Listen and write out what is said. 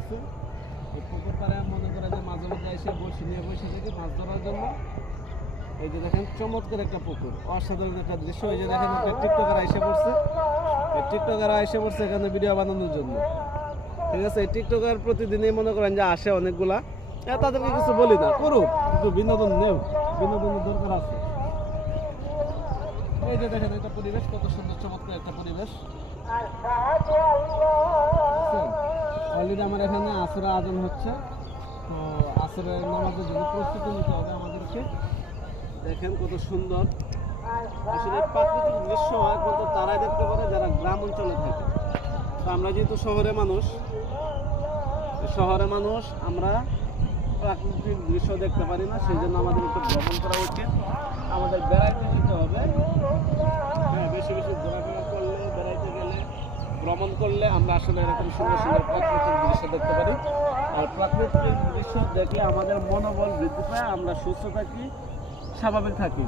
আছে। এই পুকুর পাড়ে মনে করে যে মাঝে মধ্যে এসে বসে থেকে মাছ ধরার জন্য। এই যে দেখেন চমৎকার একটা পুকুর, অসাধারণ একটা দৃশ্য। এই যে দেখেন একটা টিকটকার এসে পড়ছে, এই টিকটকার এসে পড়ছে এখানে ভিডিও বানানোর জন্য। ঠিক আছে, এই টিকটকার প্রতিদিনই মনে করেন যে আসে অনেকগুলা, তাদেরকে কিছু বলি না, করুক, একটু বিনোদন নেও, বিনোদনের দরকার আছে। এই যে দেখেন একটা পরিবেশ, কত সুন্দর চমৎকার একটা পরিবেশ। অলরেডি আমার এখানে আসরের আজান হচ্ছে, তো আসরের নামাজের জন্য প্রস্তুতি নিতে হবে আমাদেরকে। দেখেন কত সুন্দর, আসলে প্রাকৃতিক দৃশ্য একমাত্র তারাই দেখতে পারে যারা গ্রাম অঞ্চলে থাকে। তো আমরা যেহেতু শহরের মানুষ আমরা প্রাকৃতিক দৃশ্য দেখতে পারি না, সেই জন্য আমাদের একটু ভ্রমণ করা উচিত, আমাদের বেড়াইতে যেতে হবে। হ্যাঁ, বেশি বেশি ঘোরাফেরা করলে, বেড়াইতে গেলে, ভ্রমণ করলে আমরা আসলে এরকম সুন্দর সুন্দর প্রাকৃতিক দৃশ্য দেখতে পারি। আর প্রাকৃতিক দৃশ্য দেখলে আমাদের মনোবল বৃদ্ধি পায়, আমরা সুস্থ থাকি, স্বাভাবিক থাকি।